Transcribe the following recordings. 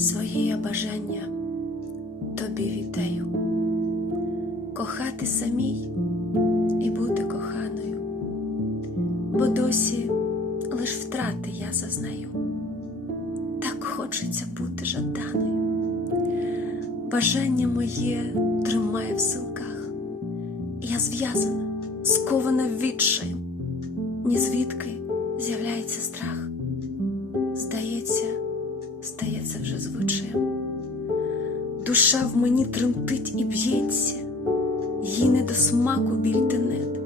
Своє я бажання тобі віддаю, кохати самій і бути коханою, бо досі лиш втрати я зазнаю, так хочеться бути жаданою. Бажання моє тримає в силках, я зв'язана, скована відчаєм, ні звідки з'являється страх. Душа в мені тремтить і б'ється, їй не до смаку біль тенет.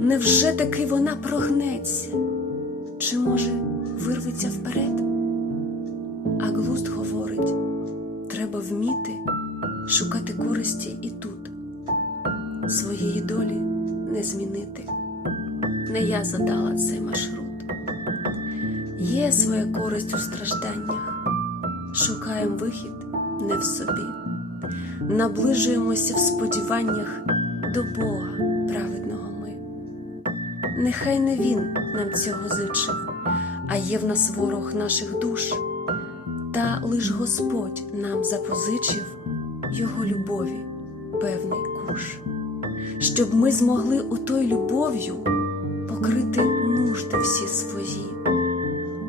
Невже таки вона прогнеться? Чи, може, вирветься вперед? А глузд говорить, треба вміти шукати користі і тут. Своєї долі не змінити. Не я задала цей маршрут. Є своя користь у стражданнях, шукаємо вихід не в собі, наближуємося в сподіваннях до Бога праведного ми. Нехай не Він нам цього зичив, а є в нас ворог наших душ, та лиш Господь нам запозичив Його любові певний куш, щоб ми змогли у той любов'ю покрити нужди всі свої,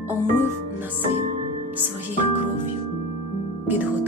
омив нас він своєю кров'ю. Підготовлю.